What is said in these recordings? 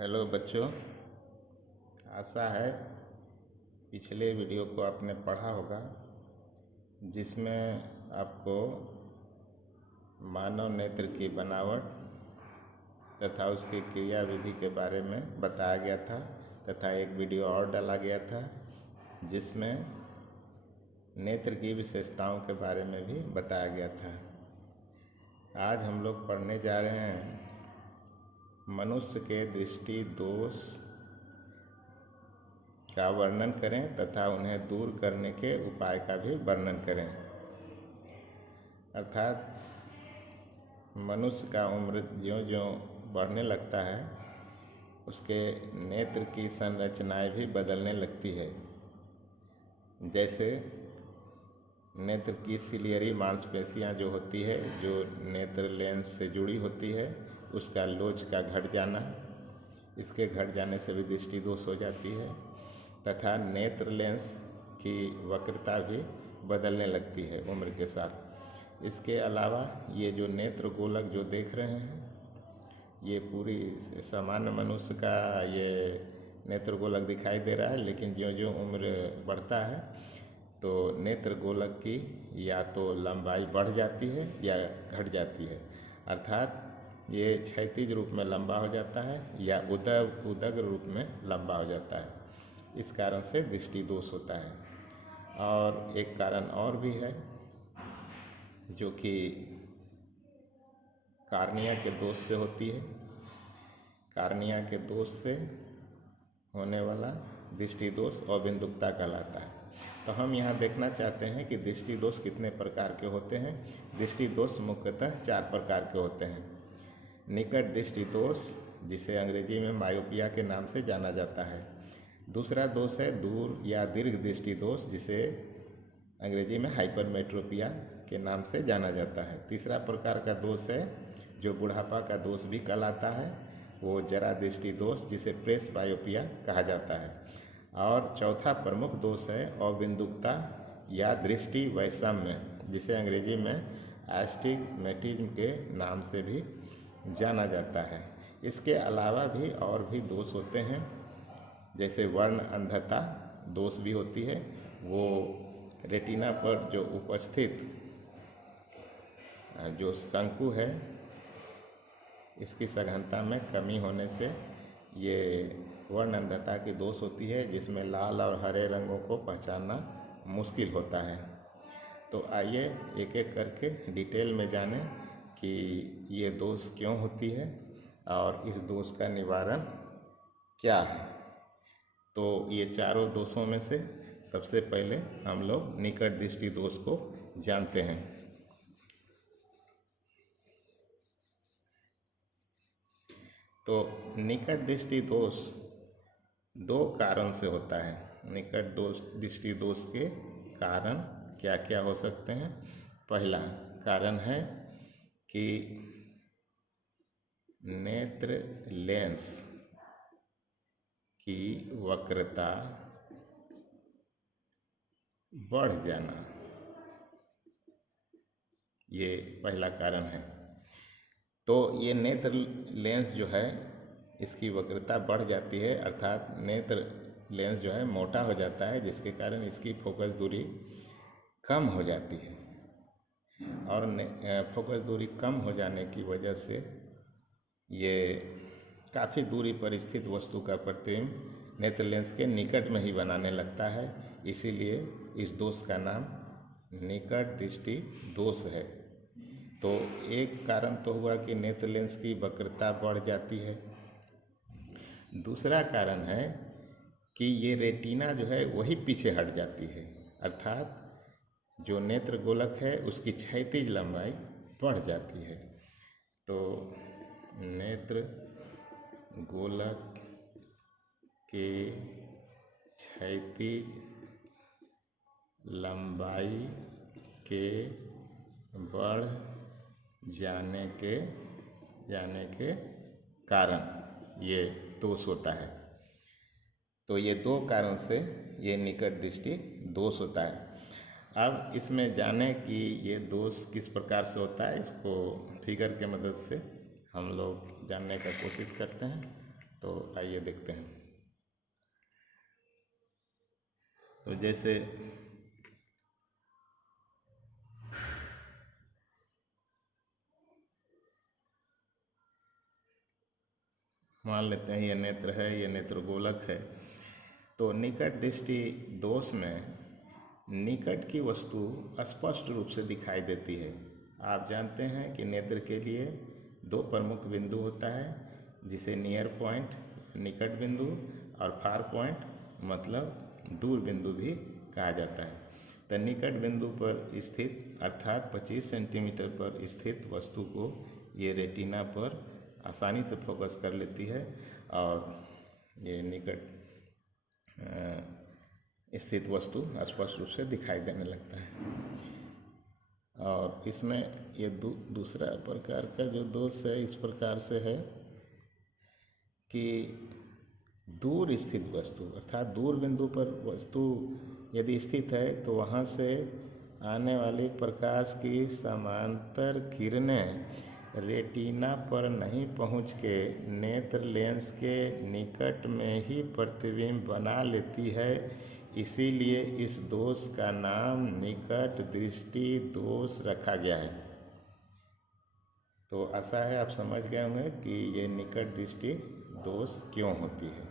Hello बच्चों, आशा है पिछले वीडियो को आपने पढ़ा होगा जिसमें आपको मानव नेत्र की बनावट तथा उसकी क्रिया विधि के बारे में बताया गया था तथा एक वीडियो और डाला गया था जिसमें नेत्र की विशेषताओं के बारे में भी बताया गया था। आज हम लोग पढ़ने जा रहे हैं मनुष्य के दृष्टि दोष का वर्णन करें तथा उन्हें दूर करने के उपाय का भी वर्णन करें। अर्थात मनुष्य का उम्र ज्यों-ज्यों बढ़ने लगता है उसके नेत्र की संरचनाएं भी बदलने लगती है। जैसे नेत्र की सिलियरी मांसपेशियां जो होती है, जो नेत्र लेंस से जुड़ी होती है, उसका लोच का घट जाना, इसके घट जाने से भी दृष्टि दोष हो जाती है तथा नेत्र लेंस की वक्रता भी बदलने लगती है उम्र के साथ। इसके अलावा ये जो नेत्र गोलक जो देख रहे हैं, ये पूरी सामान्य मनुष्य का ये नेत्र गोलक दिखाई दे रहा है, लेकिन ज्यों-ज्यों उम्र बढ़ता है तो नेत्र गोलक की या तो लंबाई बढ़ जाती है या घट जाती है। अर्थात ये क्षैतिज रूप में लंबा हो जाता है या उदग रूप में लंबा हो जाता है। इस कारण से दृष्टि दोष होता है। और एक कारण और भी है जो कि कार्निया के दोष से होती है। कार्निया के दोष से होने वाला दृष्टि दोष अबिंदुकता कहलाता है। तो हम यहाँ देखना चाहते हैं कि दृष्टि दोष कितने प्रकार के होते हैं। दृष्टि दोष मुख्यतः 4 प्रकार के होते हैं। निकट दृष्टि दोष, जिसे अंग्रेजी में मायोपिया के नाम से जाना जाता है। दूसरा दोष है दूर या दीर्घ दृष्टि दोष, जिसे अंग्रेजी में हाइपरमेट्रोपिया के नाम से जाना जाता है। तीसरा प्रकार का दोष है जो बुढ़ापा का दोष भी कहलाता है, वो जरा दृष्टि दोष, जिसे प्रेस बायोपिया कहा जाता है। और चौथा प्रमुख दोष है अबिंदुकता या दृष्टि वैषम्य, जिसे अंग्रेजी में एस्टिग्मेटिज्म के नाम से भी जाना जाता है। इसके अलावा भी और भी दोष होते हैं, जैसे वर्ण अंधता दोष भी होती है। वो रेटिना पर जो उपस्थित जो शंकु है, इसकी सघनता में कमी होने से ये वर्ण अंधता की दोष होती है, जिसमें लाल और हरे रंगों को पहचानना मुश्किल होता है। तो आइए एक एक करके डिटेल में जानें कि ये दोष क्यों होती है और इस दोष का निवारण क्या है। तो ये चारों दोषों में से सबसे पहले हम लोग निकट दृष्टि दोष को जानते हैं। तो निकट दृष्टि दोष 2 कारण से होता है। निकट दृष्टि दोष के कारण क्या क्या हो सकते हैं। पहला कारण है कि नेत्र लेंस की वक्रता बढ़ जाना, ये पहला कारण है। तो ये नेत्र लेंस जो है, इसकी वक्रता बढ़ जाती है, अर्थात नेत्र लेंस जो है मोटा हो जाता है, जिसके कारण इसकी फोकस दूरी कम हो जाती है। और फोकस दूरी कम हो जाने की वजह से ये काफ़ी दूरी पर स्थित वस्तु का प्रतिबिंब नेत्र लेंस के निकट में ही बनाने लगता है। इसीलिए इस दोष का नाम निकट दृष्टि दोष है। तो एक कारण तो हुआ कि नेत्र लेंस की वक्रता बढ़ जाती है। दूसरा कारण है कि ये रेटिना जो है वही पीछे हट जाती है, अर्थात जो नेत्र गोलक है उसकी क्षैतिज लंबाई बढ़ जाती है। तो नेत्र गोलक के क्षैतिज लंबाई के बढ़ जाने के कारण ये दोष होता है। तो ये 2 कारण से ये निकट दृष्टि दोष होता है। अब इसमें जाने कि ये दोष किस प्रकार से होता है, इसको फिगर के मदद से हम लोग जानने का कोशिश करते हैं। तो आइए देखते हैं। तो जैसे मान लेते हैं ये नेत्र है, ये नेत्र गोलक है। तो निकट दृष्टि दोष में निकट की वस्तु स्पष्ट रूप से दिखाई देती है। आप जानते हैं कि नेत्र के लिए दो प्रमुख बिंदु होता है, जिसे नियर पॉइंट निकट बिंदु और फार पॉइंट मतलब दूर बिंदु भी कहा जाता है। तो निकट बिंदु पर स्थित अर्थात 25 सेंटीमीटर पर स्थित वस्तु को ये रेटिना पर आसानी से फोकस कर लेती है और ये निकट स्थित वस्तु स्पष्ट रूप से दिखाई देने लगता है। और इसमें ये दूसरा प्रकार का जो दोष है इस प्रकार से है कि दूर स्थित वस्तु अर्थात दूर बिंदु पर वस्तु यदि स्थित है तो वहाँ से आने वाली प्रकाश की समांतर किरणें रेटिना पर नहीं पहुँच के नेत्र लेंस के निकट में ही प्रतिबिंब बना लेती है। इसीलिए इस दोष का नाम निकट दृष्टि दोष रखा गया है। तो आशा है आप समझ गए होंगे कि ये निकट दृष्टि दोष क्यों होती है।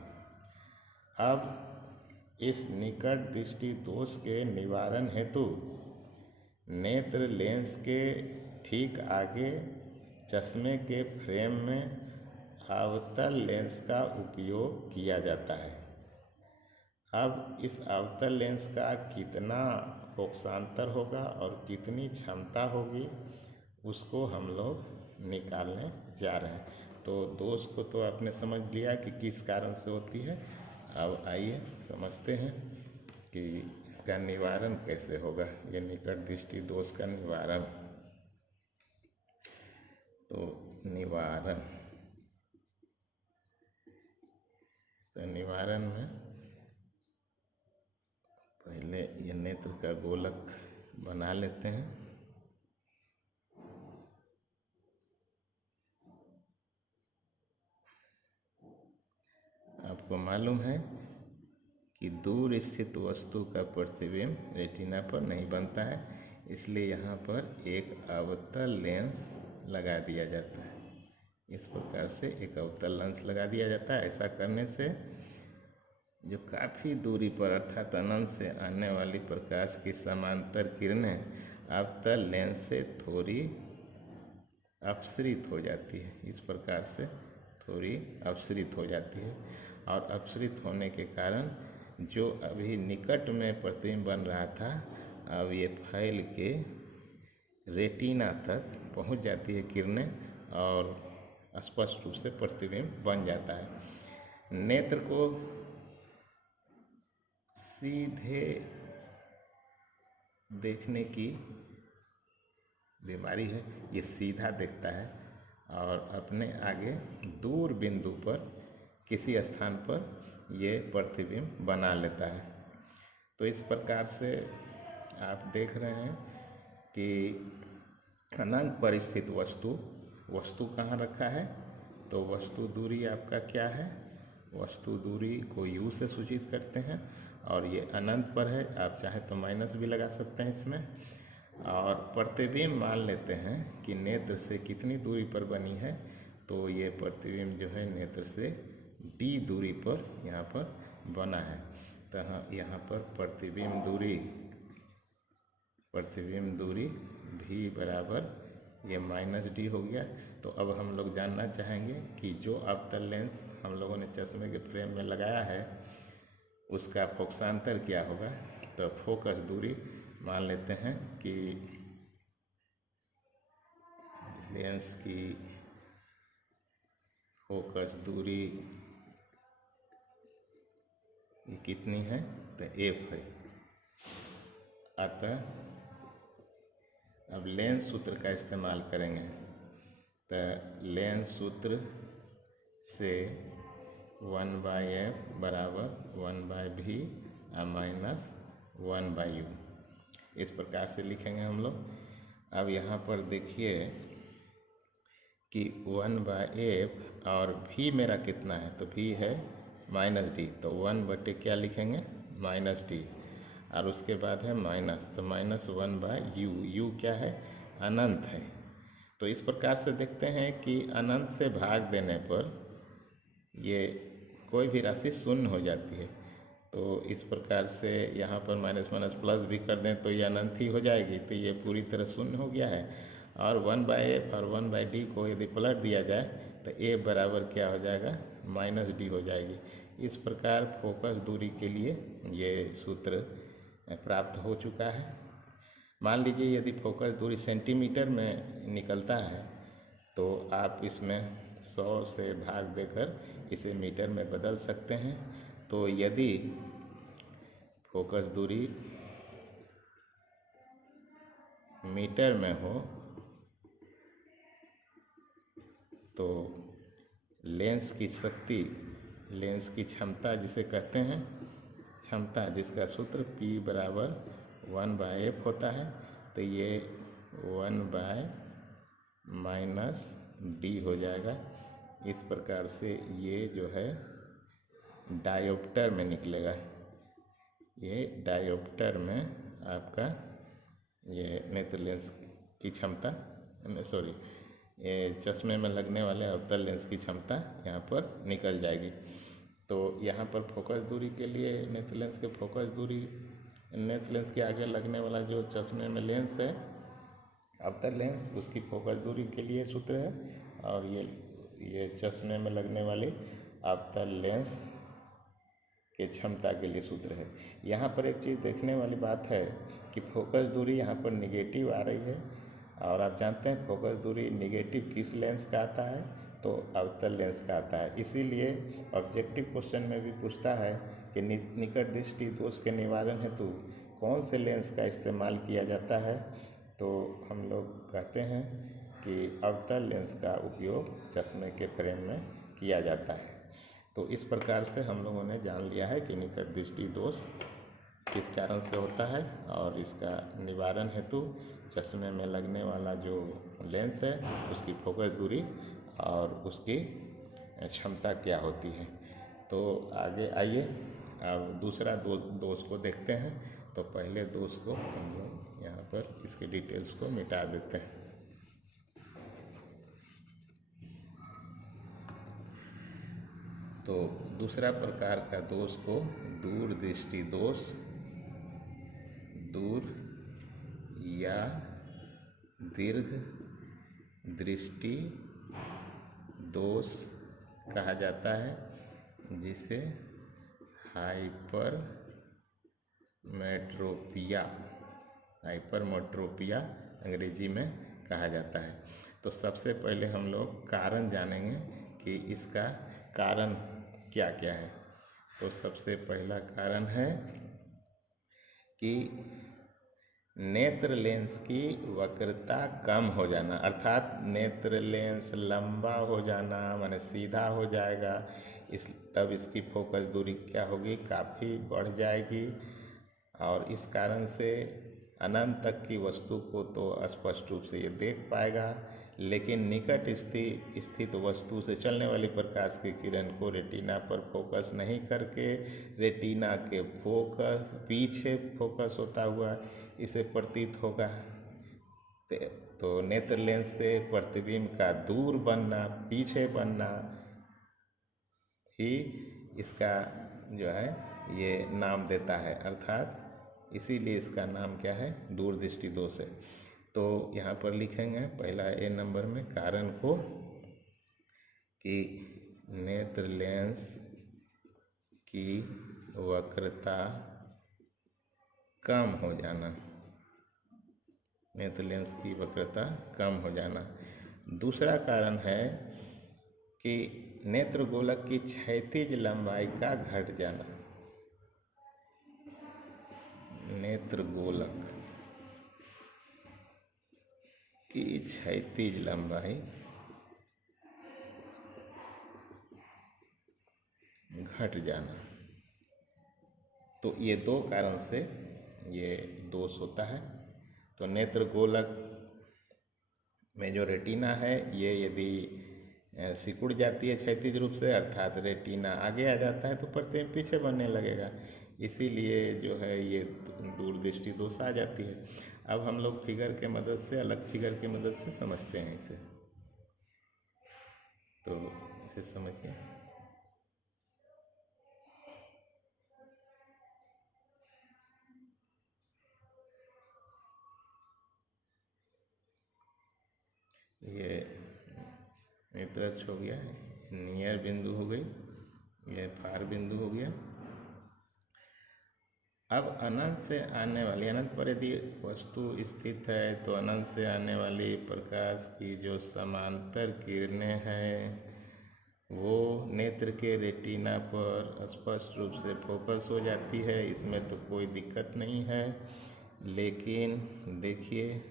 अब इस निकट दृष्टि दोष के निवारण हेतु नेत्र लेंस के ठीक आगे चश्मे के फ्रेम में अवतल लेंस का उपयोग किया जाता है। अब इस अवतल लेंस का कितना फोकसांतर होगा और कितनी क्षमता होगी उसको हम लोग निकालने जा रहे हैं। तो दोष को तो आपने समझ लिया कि किस कारण से होती है। अब आइए समझते हैं कि इसका निवारण कैसे होगा, ये निकट दृष्टि दोष का निवारण। तो निवारण, तो निवारण में पहले ये नेत्र का गोलक बना लेते हैं। आपको मालूम है कि दूर स्थित वस्तु का प्रतिबिंब रेटिना पर नहीं बनता है, इसलिए यहाँ पर एक अवतल लेंस लगा दिया जाता है। इस प्रकार से एक अवतल लेंस लगा दिया जाता है। ऐसा करने से जो काफ़ी दूरी पर अर्थात अनंत से आने वाली प्रकाश की समांतर किरणें अवतल लेंस से थोड़ी अपसरित हो जाती है। इस प्रकार से थोड़ी अपसरित हो जाती है और अपसरित होने के कारण जो अभी निकट में प्रतिबिंब बन रहा था अब ये फैल के रेटिना तक पहुंच जाती है किरणें और स्पष्ट रूप से प्रतिबिंब बन जाता है। नेत्र को सीधे देखने की बीमारी है, ये सीधा देखता है और अपने आगे दूर बिंदु पर किसी स्थान पर ये प्रतिबिंब बना लेता है। तो इस प्रकार से आप देख रहे हैं कि अनंत पर स्थित वस्तु कहाँ रखा है, तो वस्तु दूरी आपका क्या है, वस्तु दूरी को U से सूचित करते हैं और ये अनंत पर है। आप चाहे तो माइनस भी लगा सकते हैं इसमें। और प्रतिबिंब मान लेते हैं कि नेत्र से कितनी दूरी पर बनी है, तो ये प्रतिबिंब जो है नेत्र से D दूरी पर यहाँ पर बना है। तो यहाँ पर प्रतिबिंब दूरी V बराबर ये -D हो गया। तो अब हम लोग जानना चाहेंगे कि जो अवतल लेंस हम लोगों ने चश्मे के फ्रेम में लगाया है उसका फोकसांतर क्या होगा। तो फोकस दूरी मान लेते हैं कि लेंस की फोकस दूरी ये कितनी है, तो F है। अतः अब लेंस सूत्र का इस्तेमाल करेंगे। तो लेंस सूत्र से 1/f बराबर 1/v माइनस 1/u इस प्रकार से लिखेंगे हम लोग। अब यहाँ पर देखिए कि 1/f और v मेरा कितना है, तो v है -d, तो 1/, क्या लिखेंगे, -d, और उसके बाद है माइनस, तो -1/u, u क्या है, अनंत है। तो इस प्रकार से देखते हैं कि अनंत से भाग देने पर ये कोई भी राशि शून्य हो जाती है। तो इस प्रकार से यहाँ पर माइनस माइनस प्लस भी कर दें तो ये अनंत ही हो जाएगी, तो ये पूरी तरह शून्य हो गया है। और 1/f और 1/d को यदि पलट दिया जाए तो a बराबर क्या हो जाएगा, -d हो जाएगी। इस प्रकार फोकस दूरी के लिए ये सूत्र प्राप्त हो चुका है। मान लीजिए यदि फोकस दूरी सेंटीमीटर में निकलता है तो आप इसमें 100 से भाग देकर इसे मीटर में बदल सकते हैं। तो यदि फोकस दूरी मीटर में हो तो लेंस की शक्ति, लेंस की क्षमता जिसे कहते हैं, क्षमता जिसका सूत्र P बराबर 1/f होता है, तो ये 1/-d हो जाएगा। इस प्रकार से ये जो है डायोप्टर में निकलेगा। ये डायोप्टर में आपका ये नेत्र लेंस की क्षमता, सॉरी, ये चश्मे में लगने वाले अवतल लेंस की क्षमता यहाँ पर निकल जाएगी। तो यहाँ पर फोकस दूरी के लिए नेत्र लेंस के फोकस दूरी, नेत्र लेंस के आगे लगने वाला जो चश्मे में लेंस है अवतल लेंस, उसकी फोकस दूरी के लिए सूत्र है, और ये चश्मे में लगने वाली अवतल लेंस के क्षमता के लिए सूत्र है। यहाँ पर एक चीज़ देखने वाली बात है कि फोकस दूरी यहाँ पर निगेटिव आ रही है, और आप जानते हैं फोकस दूरी निगेटिव किस लेंस का आता है, तो अवतल लेंस का आता है। इसीलिए ऑब्जेक्टिव क्वेश्चन में भी पूछता है कि निकट दृष्टि दोष के निवारण हेतु कौन से लेंस का इस्तेमाल किया जाता है, तो हम लोग कहते हैं कि अवतल लेंस का उपयोग चश्मे के फ्रेम में किया जाता है। तो इस प्रकार से हम लोगों ने जान लिया है कि निकट दृष्टि दोष किस कारण से होता है, और इसका निवारण हेतु चश्मे में लगने वाला जो लेंस है उसकी फोकस दूरी और उसकी क्षमता क्या होती है। तो आगे आइए अब दूसरा दोष को देखते हैं। तो पहले दोष को हम लोग यहाँ पर इसके डिटेल्स को मिटा देते हैं। तो दूसरा प्रकार का दोष को दूरदृष्टि दोष, दूर या दीर्घ दृष्टि दोष कहा जाता है, जिसे हाइपरमेट्रोपिया अंग्रेजी में कहा जाता है। तो सबसे पहले हम लोग कारण जानेंगे कि इसका कारण क्या क्या है। तो सबसे पहला कारण है कि नेत्र लेंस की वक्रता कम हो जाना, अर्थात नेत्र लेंस लंबा हो जाना, माने सीधा हो जाएगा, तब इसकी फोकस दूरी क्या होगी, काफ़ी बढ़ जाएगी, और इस कारण से अनंत तक की वस्तु को तो स्पष्ट रूप से ये देख पाएगा, लेकिन निकट स्थित वस्तु से चलने वाली प्रकाश की किरण को रेटिना पर फोकस नहीं करके रेटिना के पीछे फोकस होता हुआ इसे प्रतीत होगा। तो नेत्र लेंस से प्रतिबिंब का दूर बनना, पीछे बनना ही इसका जो है ये नाम देता है, अर्थात इसीलिए इसका नाम क्या है, दूरदृष्टि दोष है। तो यहाँ पर लिखेंगे पहला ए नंबर में कारण को कि नेत्र लेंस की वक्रता कम हो जाना, नेत्र लेंस की वक्रता कम हो जाना। दूसरा कारण है कि नेत्र गोलक की क्षैतिज लंबाई का घट जाना, नेत्र गोलक की क्षैतिज लंबाई घट जाना। तो ये दो कारण से ये दोष होता है। तो नेत्र गोलक में जो रेटिना है ये यदि सिकुड़ जाती है क्षैतिज रूप से, अर्थात रेटिना आगे आ जाता है तो प्रतिबिंब पीछे बनने लगेगा, इसीलिए जो है ये दूरदृष्टि दोष आ जाती है। अब हम लोग फिगर के मदद से, अलग फिगर की मदद से समझते हैं इसे, तो इसे समझिए। ये नेत्रक्ष हो गया, नियर बिंदु हो गई, यह फार बिंदु हो गया। अब अनंत से आने वाली, अनंत पर यदि वस्तु स्थित है तो अनंत से आने वाली प्रकाश की जो समांतर किरणें हैं वो नेत्र के रेटिना पर स्पष्ट रूप से फोकस हो जाती है, इसमें तो कोई दिक्कत नहीं है। लेकिन देखिए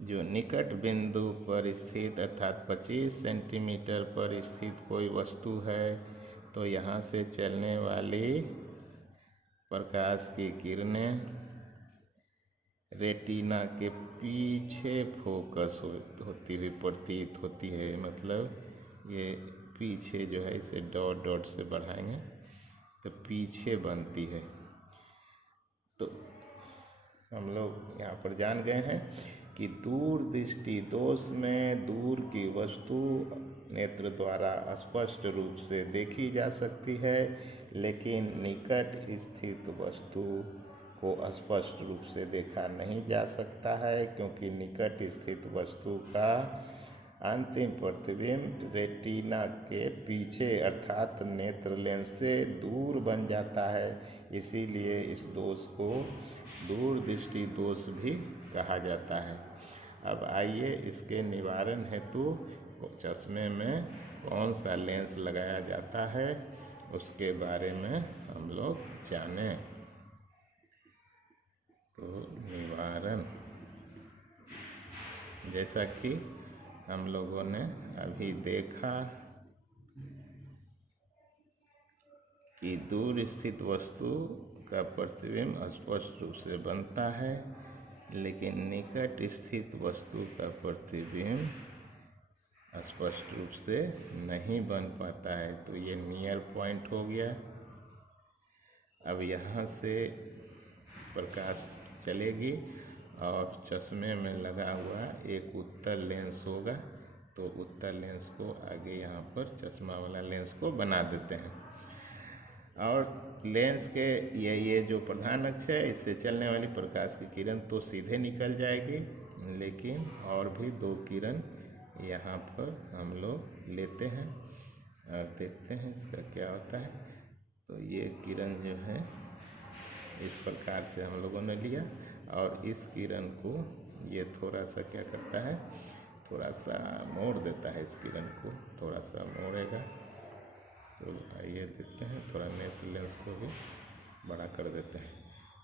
जो निकट बिंदु पर स्थित अर्थात 25 सेंटीमीटर पर स्थित कोई वस्तु है तो यहाँ से चलने वाली प्रकाश की किरणें रेटिना के पीछे फोकस होती हुई प्रतीत होती है, मतलब ये पीछे जो है इसे डॉट डॉट से बढ़ाएंगे तो पीछे बनती है। तो हम लोग यहाँ पर जान गए हैं कि दूर दृष्टि दोष में दूर की वस्तु नेत्र द्वारा स्पष्ट रूप से देखी जा सकती है, लेकिन निकट स्थित वस्तु को स्पष्ट रूप से देखा नहीं जा सकता है, क्योंकि निकट स्थित वस्तु का अंतिम प्रतिबिंब रेटिना के पीछे अर्थात नेत्र लेंस से दूर बन जाता है, इसीलिए इस दोष को दूरदृष्टि दोष भी कहा जाता है। अब आइए इसके निवारण हेतु चश्मे में कौन सा लेंस लगाया जाता है उसके बारे में हम लोग जानें। तो निवारण, जैसा कि हम लोगों ने अभी देखा कि दूर स्थित वस्तु का प्रतिबिंब स्पष्ट रूप से बनता है, लेकिन निकट स्थित वस्तु का प्रतिबिंब स्पष्ट रूप से नहीं बन पाता है, तो ये नियर पॉइंट हो गया। अब यहाँ से प्रकाश चलेगी और चश्मे में लगा हुआ एक उत्तल लेंस होगा, तो उत्तल लेंस को आगे यहाँ पर चश्मा वाला लेंस को बना देते हैं और लेंस के ये जो प्रधान अक्ष है इससे चलने वाली प्रकाश की किरण तो सीधे निकल जाएगी, लेकिन और भी दो किरण यहाँ पर हम लोग लेते हैं और देखते हैं इसका क्या होता है। तो ये किरण जो है इस प्रकार से हम लोगों ने लिया और इस किरण को ये थोड़ा सा क्या करता है, थोड़ा सा मोड़ देता है, इस किरण को थोड़ा सा मोड़ेगा। तो आइए देखते हैं, थोड़ा नेत्र लेंस को भी बड़ा कर देते हैं।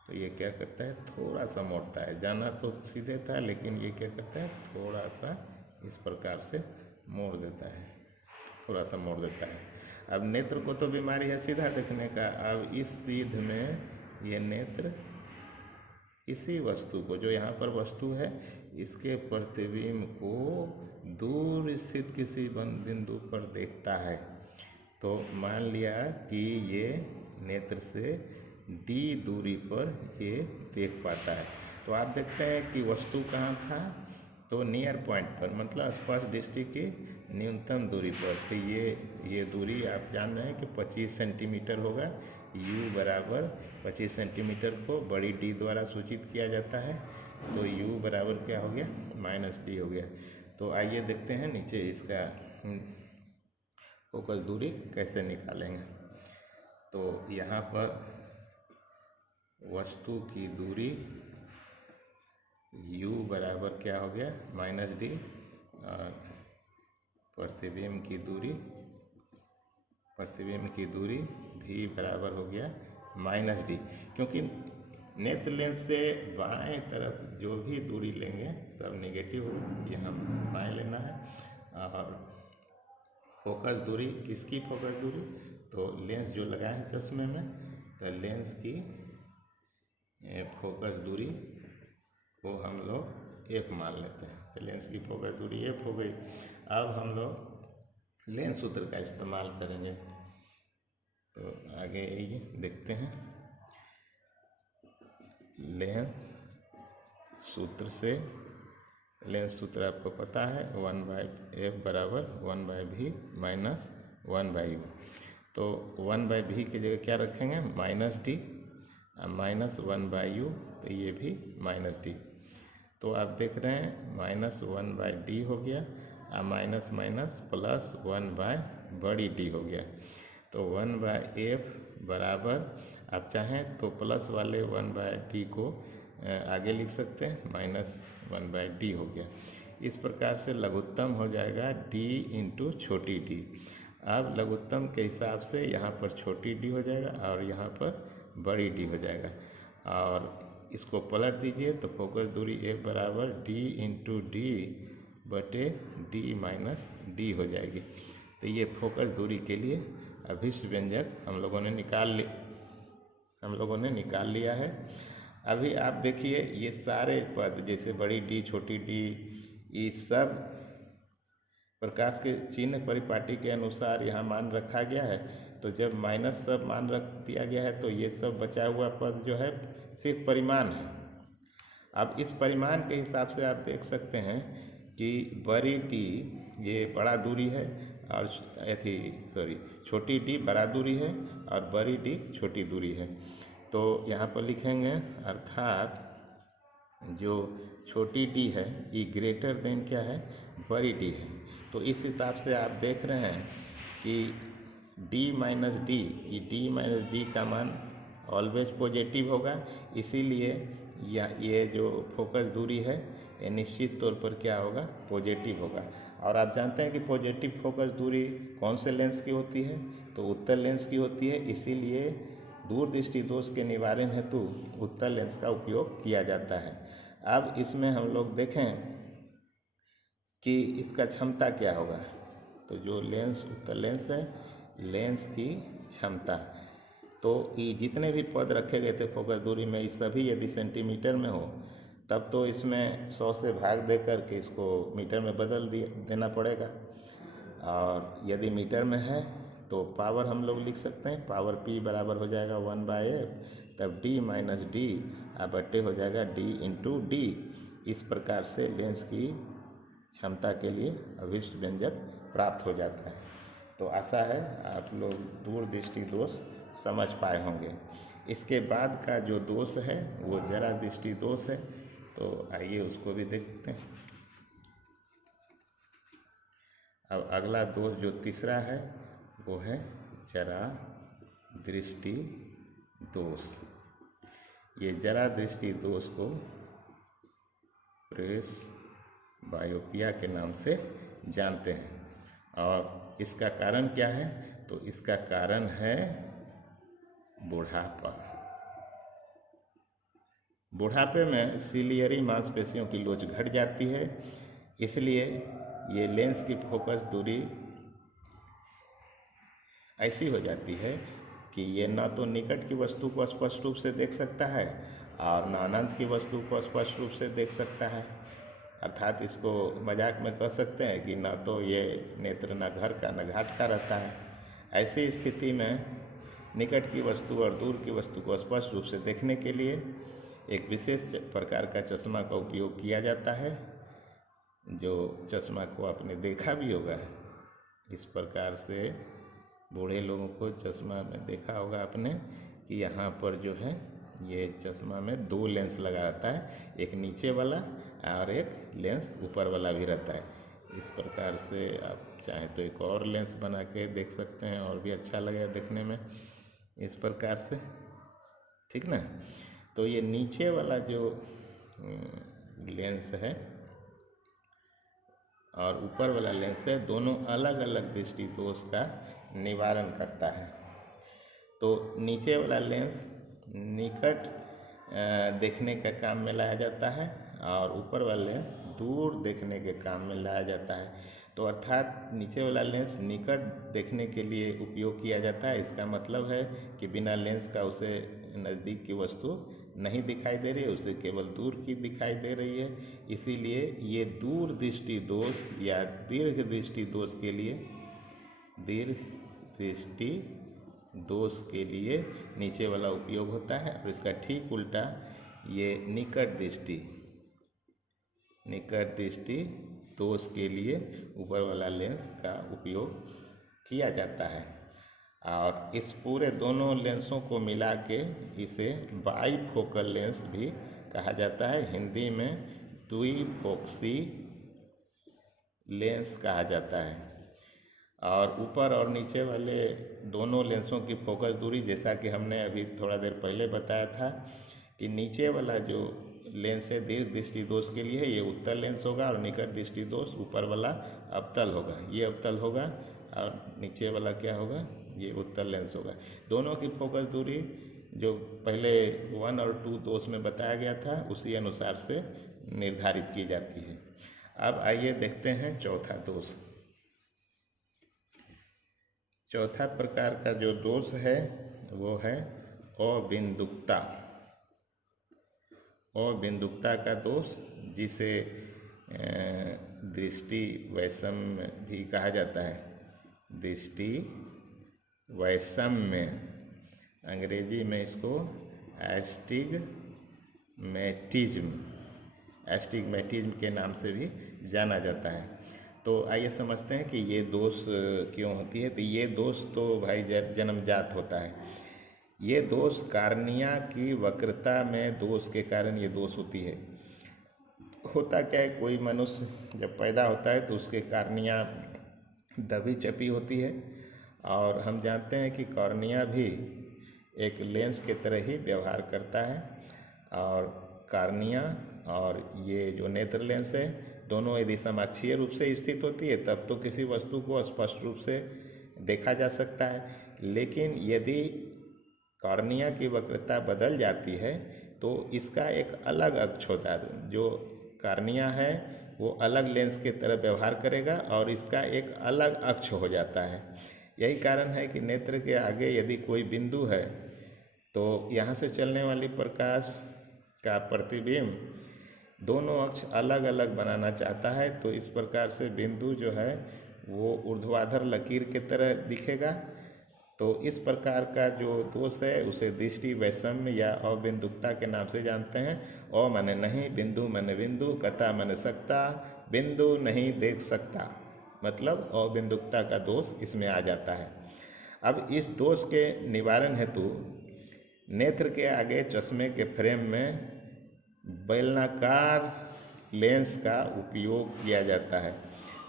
तो ये क्या करता है, थोड़ा सा मोड़ता है, जाना तो सीधे था लेकिन ये क्या करता है, थोड़ा सा इस प्रकार से मोड़ देता है, थोड़ा सा मोड़ देता है। अब नेत्र को तो बीमारी है सीधा देखने का, अब इस सीध में ये नेत्र इसी वस्तु को, जो यहाँ पर वस्तु है, इसके प्रतिबिंब को दूर स्थित किसी बिंदु पर देखता है। तो मान लिया कि ये नेत्र से d दूरी पर ये देख पाता है, तो आप देखते हैं कि वस्तु कहाँ था, तो नियर पॉइंट पर, मतलब स्पर्श दृष्टि की न्यूनतम दूरी पर। तो ये दूरी आप जान रहे हैं कि 25 सेंटीमीटर होगा। u बराबर 25 सेंटीमीटर को बड़ी d द्वारा सूचित किया जाता है, तो u बराबर क्या हो गया, -d हो गया। तो आइए देखते हैं नीचे इसका फोकस दूरी कैसे निकालेंगे। तो यहाँ पर वस्तु की दूरी u बराबर क्या हो गया, -d, और प्रतिबिंब की दूरी v बराबर हो गया -d, क्योंकि नेत्र लेंस से बाएं तरफ जो भी दूरी लेंगे सब नेगेटिव होगा, ये हम बाएं लेना है। और फोकस दूरी, किसकी फोकस दूरी, तो लेंस जो लगा है चश्मे में, तो लेंस की फोकस दूरी को हम लोग एफ मान लेते हैं। तो लेंस की फोकस दूरी एफ हो गई। अब हम लोग लेंस सूत्र का इस्तेमाल करेंगे। तो आगे ये देखते हैं। लेंस सूत्र से, लेंस सूत्र आपको पता है 1/f बराबर 1/v माइनस 1/u। तो 1/v की जगह क्या रखेंगे, -d, माइनस 1/u, तो ये भी -d। तो आप देख रहे हैं -1/d हो गया, माइनस माइनस प्लस 1/d हो गया। तो 1/f बराबर, आप चाहें तो प्लस वाले 1/d को आगे लिख सकते हैं, -1/d हो गया। इस प्रकार से लघुत्तम हो जाएगा d इंटू छोटी d। अब लघुत्तम के हिसाब से यहाँ पर छोटी d हो जाएगा और यहाँ पर बड़ी d हो जाएगा। और इसको पलट दीजिए तो फोकस दूरी f बराबर d इंटू d बटे d माइनस d हो जाएगी। तो ये फोकस दूरी के लिए अभिष्ट व्यंजक हम लोगों ने निकाल लिया है। अभी आप देखिए ये सारे पद, जैसे बड़ी डी छोटी डी, ये सब प्रकाश के चिन्ह परिपाटी के अनुसार यहाँ मान रखा गया है। तो जब माइनस सब मान रख दिया गया है तो ये सब बचा हुआ पद जो है सिर्फ परिमाण है। अब इस परिमाण के हिसाब से आप देख सकते हैं कि बड़ी डी ये बड़ा दूरी है और छोटी डी बड़ा दूरी है और बड़ी डी छोटी दूरी है। तो यहाँ पर लिखेंगे, अर्थात जो छोटी डी है ये ग्रेटर देन क्या है, बड़ी डी है। तो इस हिसाब से आप देख रहे हैं कि d माइनस डी, ये d माइनस डी का मान ऑलवेज पॉजिटिव होगा। इसीलिए ये जो फोकस दूरी है ये निश्चित तौर पर क्या होगा, पॉजिटिव होगा। और आप जानते हैं कि पॉजिटिव फोकस दूरी कौन से लेंस की होती है, तो उत्तल लेंस की होती है। इसीलिए दूरदृष्टि दोष के निवारण हेतु उत्तल लेंस का उपयोग किया जाता है। अब इसमें हम लोग देखें कि इसका क्षमता क्या होगा। तो जो लेंस उत्तल लेंस है, लेंस की क्षमता, तो ये जितने भी पद रखे गए थे फोकस दूरी में, ये सभी यदि सेंटीमीटर में हो तब तो इसमें 100 से भाग दे कर के इसको मीटर में बदल देना पड़ेगा। और यदि मीटर में है तो पावर हम लोग लिख सकते हैं, पावर p बराबर हो जाएगा 1/f, तब d माइनस डी बट्टे हो जाएगा d इंटू डी। इस प्रकार से लेंस की क्षमता के लिए अभिष्ट व्यंजक प्राप्त हो जाता है। तो आशा है आप लोग दूरदृष्टि दोष समझ पाए होंगे। इसके बाद का जो दोष है वो जरा दृष्टि दोष है। तो आइए उसको भी देखते हैं। अब अगला दोष जो तीसरा है वो है जरा दृष्टि दोष। ये जरा दृष्टि दोष को प्रेस बायोपिया के नाम से जानते हैं। और इसका कारण क्या है, तो इसका कारण है बुढ़ापा। बुढ़ापे में सिलियरी मांसपेशियों की लोच घट जाती है। इसलिए ये लेंस की फोकस दूरी ऐसी हो जाती है कि ये न तो निकट की वस्तु को स्पष्ट रूप से देख सकता है और न अनंत की वस्तु को स्पष्ट रूप से देख सकता है। अर्थात इसको मजाक में कह सकते हैं कि न तो ये नेत्र न घर का न घाट का रहता है। ऐसी स्थिति में निकट की वस्तु और दूर की वस्तु को स्पष्ट रूप से देखने के लिए एक विशेष प्रकार का चश्मा का उपयोग किया जाता है, जो चश्मा को आपने देखा भी होगा। इस प्रकार से बूढ़े लोगों को चश्मा में देखा होगा आपने कि यहाँ पर जो है ये चश्मा में 2 लेंस लगा रहता है, एक नीचे वाला और एक लेंस ऊपर वाला भी रहता है। इस प्रकार से आप चाहें तो एक और लेंस बना के देख सकते हैं और भी अच्छा लगेगा देखने में, इस प्रकार से, ठीक ना। तो ये नीचे वाला जो लेंस है और ऊपर वाला लेंस है, दोनों अलग अलग दृष्टि दोष का निवारण करता है। तो नीचे वाला लेंस निकट देखने का काम में लाया जाता है और ऊपर वाले दूर देखने के काम में लाया जाता है। तो अर्थात नीचे वाला लेंस निकट देखने के लिए उपयोग किया जाता है। इसका मतलब है कि बिना लेंस का उसे नज़दीक की वस्तु नहीं दिखाई दे रही है, उसे केवल दूर की दिखाई दे रही है। इसीलिए ये दूर दृष्टि दोष या दीर्घ दृष्टि दोष के लिए नीचे वाला उपयोग होता है। और इसका ठीक उल्टा ये निकट दृष्टि दोष के लिए ऊपर वाला लेंस का उपयोग किया जाता है। और इस पूरे दोनों लेंसों को मिला के इसे बाईफोकल लेंस भी कहा जाता है। हिंदी में द्विफोक्सी लेंस कहा जाता है। और ऊपर और नीचे वाले दोनों लेंसों की फोकस दूरी, जैसा कि हमने अभी थोड़ा देर पहले बताया था कि नीचे वाला जो लेंस है दीर्घ दृष्टि दोष के लिए ये उत्तल लेंस होगा और निकट दृष्टि दोष ऊपर वाला अवतल होगा। ये अवतल होगा और नीचे वाला क्या होगा, ये उत्तल लेंस होगा। दोनों की फोकस दूरी जो पहले 1 और 2 दोष में बताया गया था उसी अनुसार से निर्धारित की जाती है। अब आइए देखते हैं चौथा दोष। चौथा प्रकार का जो दोष है वो है अबिंदुकता। अबिंदुकता का दोष, जिसे दृष्टि वैषम्य भी कहा जाता है। दृष्टि वैषम्य, अंग्रेजी में इसको एस्टिग्मेटिज्म के नाम से भी जाना जाता है। तो आइए समझते हैं कि ये दोष क्यों होती है। तो ये दोष तो भाई जन्मजात होता है। ये दोष कार्निया की वक्रता में दोष के कारण ये दोष होती है। होता क्या है, कोई मनुष्य जब पैदा होता है तो उसके कार्निया दबी चपी होती है। और हम जानते हैं कि कॉर्निया भी एक लेंस के तरह ही व्यवहार करता है। और कार्निया और ये जो नेत्र लेंस है दोनों यदि समाक्षीय रूप से स्थित होती है तब तो किसी वस्तु को स्पष्ट रूप से देखा जा सकता है। लेकिन यदि कॉर्निया की वक्रता बदल जाती है तो इसका एक अलग अक्ष होता है। जो कॉर्निया है वो अलग लेंस की तरह व्यवहार करेगा और इसका एक अलग अक्ष हो जाता है। यही कारण है कि नेत्र के आगे यदि कोई बिंदु है तो यहाँ से चलने वाली प्रकाश का प्रतिबिंब दोनों अक्ष अलग अलग बनाना चाहता है। तो इस प्रकार से बिंदु जो है वो ऊर्ध्वाधर लकीर की तरह दिखेगा। तो इस प्रकार का जो दोष है उसे दृष्टि वैषम्य या अबिंदुकता के नाम से जानते हैं। अ माने नहीं, बिंदु माने बिंदु, कता माने सकता, बिंदु नहीं देख सकता, मतलब अबिंदुकता का दोष इसमें आ जाता है। अब इस दोष के निवारण हेतु नेत्र के आगे चश्मे के फ्रेम में बेलनाकार लेंस का उपयोग किया जाता है।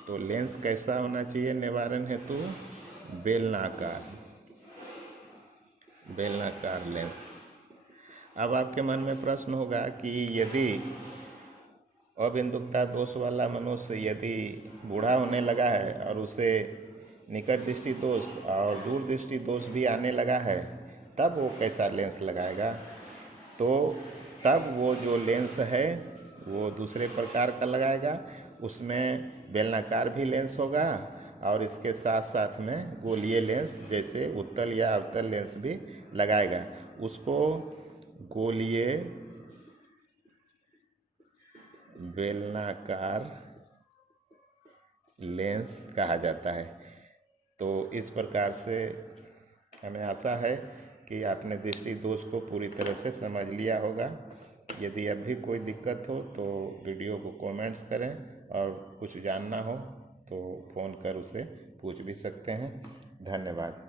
तो लेंस कैसा होना चाहिए निवारण हेतु? बेलनाकार लेंस। अब आपके मन में प्रश्न होगा कि यदि अबिंदुकता दोष वाला मनुष्य यदि बूढ़ा होने लगा है और उसे निकट दृष्टि दोष और दूर दृष्टि दोष भी आने लगा है तब वो कैसा लेंस लगाएगा? तो तब वो जो लेंस है वो दूसरे प्रकार का लगाएगा। उसमें बेलनाकार भी लेंस होगा और इसके साथ साथ में गोलीय लेंस जैसे उत्तल या अवतल लेंस भी लगाएगा। उसको गोलीय बेलनाकार लेंस कहा जाता है। तो इस प्रकार से हमें आशा है कि आपने दृष्टि दोष को पूरी तरह से समझ लिया होगा। यदि अब भी कोई दिक्कत हो तो वीडियो को कमेंट्स करें और कुछ जानना हो तो फ़ोन कर उसे पूछ भी सकते हैं। धन्यवाद।